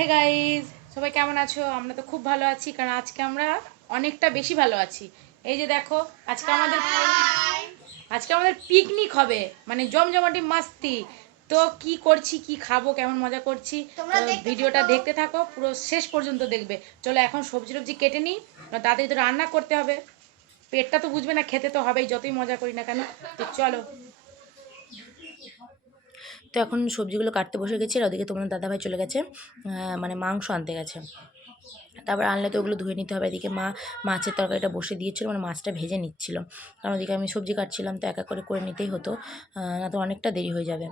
Hey guys, সবাই কেমন আছো? আমরা তো খুব ভালো আছি, কারণ আজকে আমরা অনেকটা বেশি ভালো আছি। এই যে দেখো, আজকে আমাদের পিকনিক হবে, মানে জমজমাটি মাস্তি। তো কি করছি, কি খাবো, কেমন মজা করছি, তো ভিডিওটা দেখতে থাকো, পুরো শেষ পর্যন্ত দেখবে। চলো এখন সবজি টবজি কেটে নিই, তাড়াতাড়ি তো রান্না করতে হবে। পেটটা তো বুঝবে না, খেতে তো হবেই যতই মজা করি না কেন। তো চলো। তো এখন সবজিগুলো কাটতে বসে গেছি, আর ওদিকে তোমার দাদাভাই চলে গেছে মানে মাংস আনতে গেছে। তারপর আনলে তো ওগুলো ধুয়ে নিতে হবে। এদিকে মা মাছের তরকারিটা বসে দিয়েছিল, মানে মাছটা ভেজে নিচ্ছিল, কারণ ওদিকে আমি সবজি কাটছিলাম, তো একা করে করে নিতেই হতো, না তো অনেকটা দেরি হয়ে যাবে।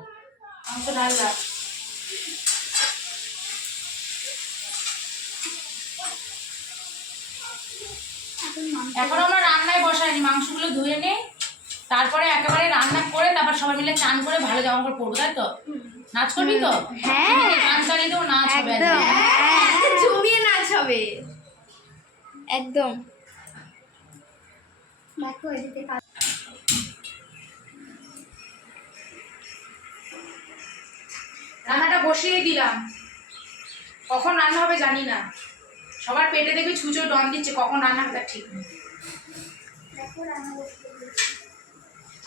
এখন আমরা রান্নায় বসাইনি, মাংসগুলো ধুয়ে নেই, তারপরে একেবারে রান্না করে তারপর সবাই মিলে চান করে ভালো জামা কাপড় পরবো, তাই তো? নাচ করবি তো? হ্যাঁ, গান চালিয়ে দেবো, নাচ হবে, জমিয়ে নাচ হবে একদম। রান্নাটা বসিয়ে দিলাম, কখন রান্না হবে জানি না। সবার পেটে দেখবি ছুঁচো ডন দিচ্ছে, কখন রান্না হবে ঠিক নেই।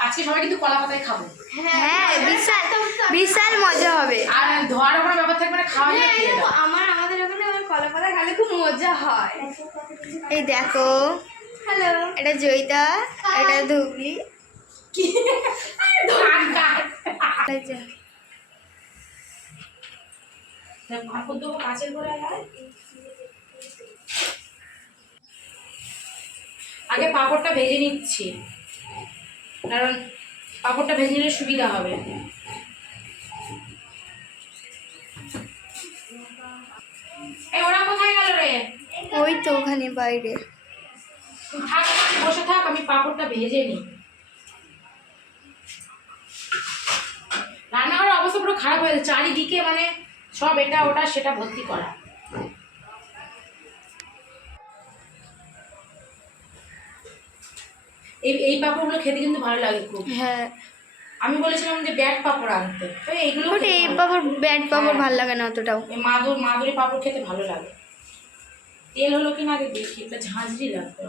আজকে সবাই কিন্তু কলা পাতায় খাবো। হ্যাঁ, বিশাল বিশাল মজা হবে। আর ধোয়ার কোনো ব্যাপার থাকবে না, খাওয়া যাবে। আমাদের ওখানে কলা পাতা খেলে খুব মজা হয়। এই দেখো, হ্যালো, এটা জয়িতা, এটা ধুবলি। আগে পাঁপড়টা ভেজে নিচ্ছি, কারণ পাঁপড়টা ভেজে নিলে সুবিধা হবে। এই ওরা কোথায় গেল রে? ওই তো ওখানে বাইরে। থাক, বসে থাক, আমি পাঁপড়টা ভেজে নিই। রান্নাঘরের অবস্থা পুরো খারাপ হয়ে যাচ্ছে, চারিদিকে মানে সব এটা ওটা সেটা ভর্তি করা। এই পাঁপড়গুলো খেতে কিন্তু ভালো লাগে খুব। হ্যাঁ, আমি বলেছিলাম যে ব্যাট পাঁপড় আনতে, তো এইগুলো এই পাপড়, ব্যাট পাপড় ভালো লাগে না অতটাও। মাদুরি পাঁপড় খেতে ভালো লাগে। তেল হলো কিনা আগে দেখি, একটা ঝাঁঝরি লাগবে।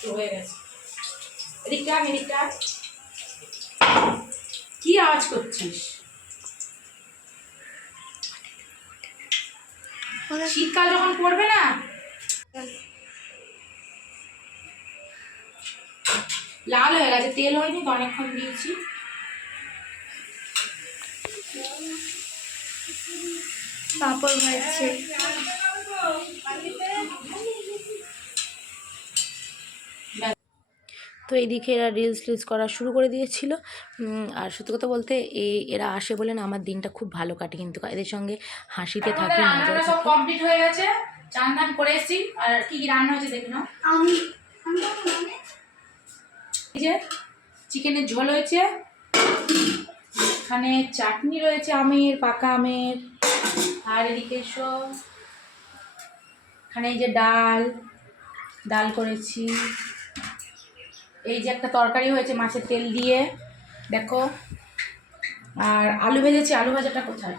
তো হয়ে গেছে। এদিকটা কি আওয়াজ করছিস? শীতকাল যখন পড়বে না, লাল হয়ে গেছে, তেল হয়নি তো, অনেকক্ষণ দিয়েছি। পাপড় ভাজছে। তো এইদিকে এরা রিলস করা শুরু করে দিয়েছিল। আর সত্যি কথা বলতে এরা আসে বলে না আমার দিনটা খুব ভালো কাটে, কিন্তু এদের সঙ্গে হাসিতে থাকি, মজা সব কমপ্লিট হয়ে গেছে, চান ধান করে এসেছি। আর কি কি রান্না হয়েছে দেখি না। এই যে চিকেনের ঝোল হয়েছে, এখানে চাটনি রয়েছে আমের, পাকা আমের, আর এদিকে সব এখানে এই যে ডাল করেছি, এই যে একটা তরকারি হয়েছে মাছের তেল দিয়ে দেখো, আর আলু ভেজেছি। আলু ভাজাটা কোথায়?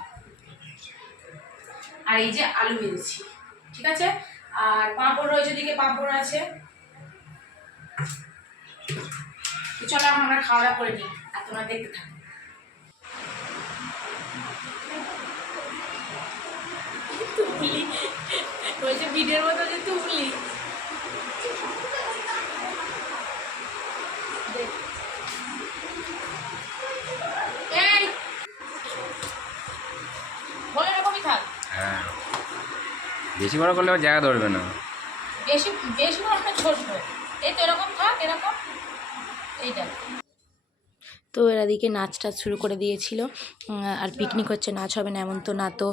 আর এই যে আলু ভেজেছি, ঠিক আছে। আর পাঁপড় রয়েছে, দিকে পাঁপড় আছে। চলো এখন আমরা খাওয়া দাওয়া করে নিই, আর তোমরা দেখতে থাকো। ভিডিওর মতো যে তুমলি হ্যাঁ, বেশি বড় করলে জায়গা ধরবে না, বেশি বেশি বড় ধরবে। এই তো এরকম থাক, এরকম এইটা। তো এরা দিকে নাচ টাচ শুরু করে দিয়েছিল। আর পিকনিক হচ্ছে, নাচ হবে না এমন তো না। তো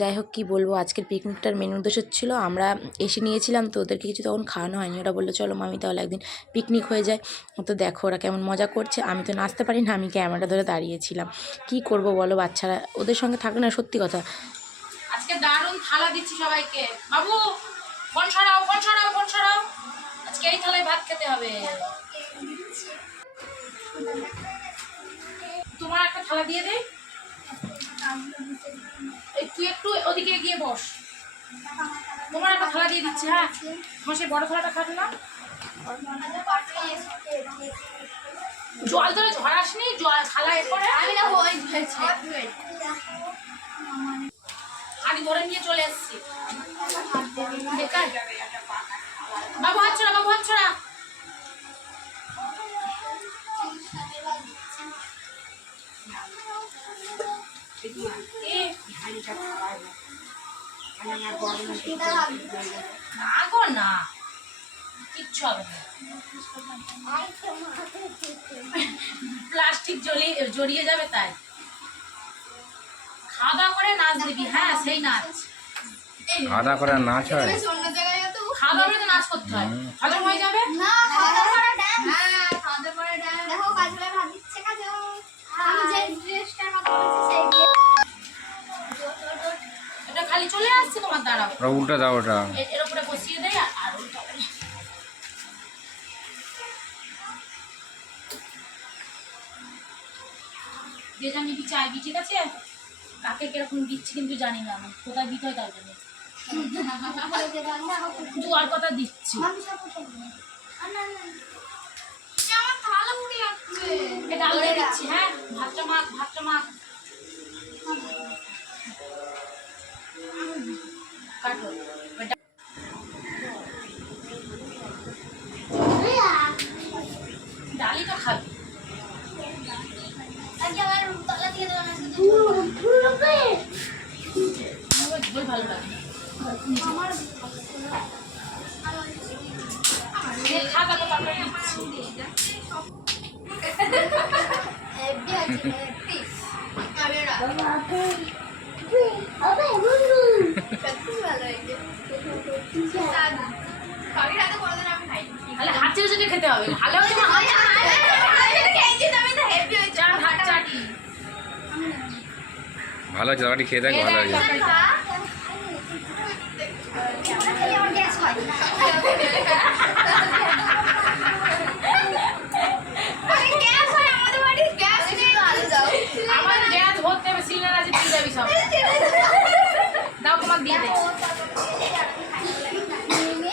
যাই হোক, কী বলবো, আজকের পিকনিকটার মেন উদ্দেশ্য ছিল, আমরা এসে নিয়েছিলাম তো ওদেরকে কিছু তখন খাওয়ানো হয়নি। ওরা বললো চলো মামি তাহলে একদিন পিকনিক হয়ে যায়। তো দেখো ওরা কেমন মজা করছে। আমি তো নাচতে পারি না, আমি ক্যামেরাটা ধরে দাঁড়িয়েছিলাম। কি করব বলো, বাচ্চারা ওদের সঙ্গে থাকলে না, সত্যি কথা। আজকে দারুণ থালা দিচ্ছি সবাইকে। বাবু ফোন ছড়াও, আজকে এই থালায় ভাত খেতে হবে। তোমার একটা থালা দিয়ে দে। এই তুই একটু ওদিকে গিয়ে বস। তোমার একটা থালা দিয়ে দিচ্ছি। হ্যাঁ, তোমার সেই বড় থালাটা খাবে না? জল ধরে ঝরাসনি, জল থালা এরপরে আমি না ওই হাঁড়ি ধরে নিয়ে চলে এসছি। বেকার। বাবু হাত ছড়া, বাবু হাত ছড়া। না গো না, কিচ্ছু হবে না। প্লাস্টিক জড়িয়ে যাবে তাই। খাওয়া দাওয়া করে নাচ দিবি। হ্যাঁ, সেই নাচ। খাওয়া দাওয়া করে নাচ হয়? অন্য জায়গায় তো খাওয়া দাওয়া করে তো নাচ করতে হয়, হজম হয়ে যাবে। না, খাওয়া দাওয়া করে ডান্স। হ্যাঁ, খাওয়া দাওয়া করে ডান্স। দেখো কাজলে ভাত দিচ্ছে কাজল। আমি যে ড্রেসটার কথা বলছি সেই এটা খালি চলে আসছে তোমার, দাঁড়াও। ওটা উল্টা দাও, ওটা এর উপরে বসিয়ে দেয় আর উল্টো হবে। যে যা নিবি চাইবি, ঠিক আছে? কাকে কিরকম দিচ্ছি কিন্তু জানি না, আমি কোথায় দিতে হয় তার জন্য দুয়ার কথা দিচ্ছি। আমার থালা উড়ে যাচ্ছে। এটা আলু দিয়ে দিচ্ছি। হ্যাঁ, ভাতটা মাখ, ভাতটা মাখ। কাটো। ডালি তো খাবি। আজকে আমার তলা থেকে দেওয়া না আমার ঝোল ভালো লাগে না। আমার খা, তারপর তরকারি দিচ্ছি। হেভি আছে হেভি। আরে না সত্যি ভালো হয়েছে। কারি রাতে কোনোদিন আমি খাইনি। তাহলে হাত চেটে চেটে খেতে হবে। ভালো হচ্ছে না? হাত চাট, হাত চাটি। ভালো হচ্ছে, তরকারি খেয়ে দেখ, ভালো হয়েছে। আমার গ্যাস হয় গ্যাস হয় আমাদের বাড়ি গ্যাস নেই ভালো যাও আমার গ্যাস ভরতে হবে, সিলিন্ডার আছে, দিয়ে যাবি সব। দাও, তোমার দিয়ে দে।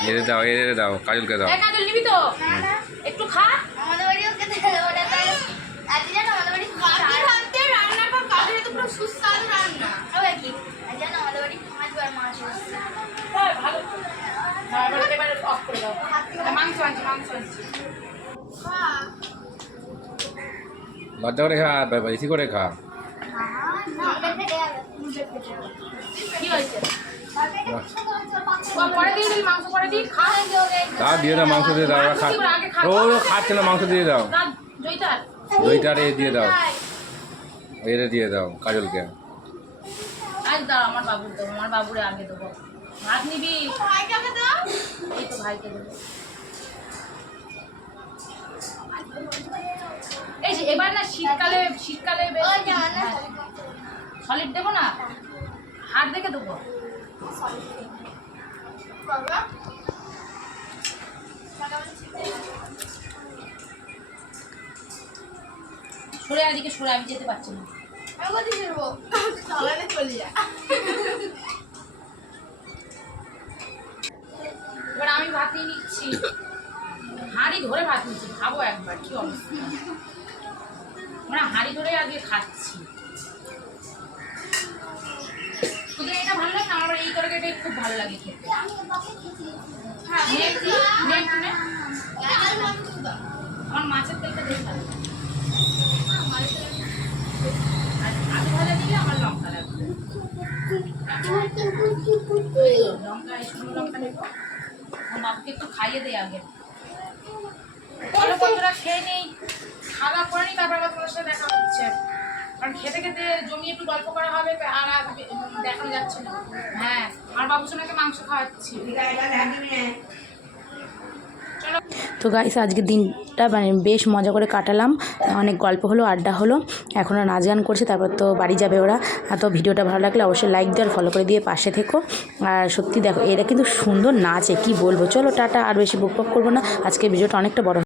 এদের দাও, এদের দাও, কাজলকে দাও। কাজল নিবি তো? একটু খা। আমাদের বাড়িও খেতে ওটা তো আজ জানো আমাদের বাড়ি কাকির হাতে রান্না কর কাকির তো পুরো সুস্বাদু রান্না হবে কি আজ জানো আমাদের বাড়ি মাছ আর মাছ হচ্ছে হ্যাঁ, ভালো। হ্যাঁ, এবার অফ করে দাও। মাংস আনছি, মাংস আনছি। লজ্জা করে খা, বেশি করে খা। কি হয়েছে? পরে দিয়ে দিই, মাংস পরে দিই। খা। দাও, দিয়ে দাও, মাংস দিয়ে দাও, ওরা খা। ও খাচ্ছে না, মাংস দিয়ে দাও। জয়িতার দইটার এ দিয়ে দাও, এরে দিয়ে দাও কাজলকে। আজ দাও, আমার বাবুর দেবো, আমার বাবুরে আগে দেবো। ভাত নিবি? ভাইটাকে দাও এই তো ভাইকে দেবো। এই যে এবার না শীতকালে ওই জানো না সলিড দেবো না, হাড় দেখে দেবো। বাবা সরে এদিকে সরে, আমি যেতে পারছি না। আমি কোথায় ফিরবো চালানে চলে যা এবার আমি ভাত নিয়ে নিচ্ছি, হাঁড়ি ধরে ভাত নিচ্ছি, খাবো একবার। কি অবস্থা, মানে হাঁড়ি ধরে আগে খাচ্ছি। তোদের এটা ভালো লাগে না? আমার এই তরকারিটাই খুব ভালো লাগে খেতে। হ্যাঁ আমার মাছের তেলটা বেশ ভালো লাগে। আর আলু ভাজা দিলে আমার লঙ্কা লাগবে। লঙ্কা, এই শুকনো লঙ্কা নেবো। আমার বাবুকে একটু খাইয়ে দেয় আগে। চলো বন্ধুরা, খেয়ে নেই, খাওয়া করে নিই, তারপর আবার তোমার সাথে দেখা হচ্ছে। কারণ খেতে খেতে জমিয়ে একটু গল্প করা হবে আর দেখানো যাচ্ছে না। হ্যাঁ, আর বাবু সোনাকে মাংস খাওয়াচ্ছি। তো গাইস, আজকের দিনটা মানে বেশ মজা করে কাটালাম, অনেক গল্প হলো, আড্ডা হলো। এখনও নাচ গান করছে, তারপর তো বাড়ি যাবে ওরা। আর তো ভিডিওটা ভালো লাগলে অবশ্যই লাইক দিয়ে আর ফলো করে দিয়ে পাশে থেকো। আর সত্যি দেখো, এরা কিন্তু সুন্দর নাচে, কি বলবো। চলো টাটা, আর বেশি বকবক করবো না, আজকের ভিডিওটা অনেকটা বড়।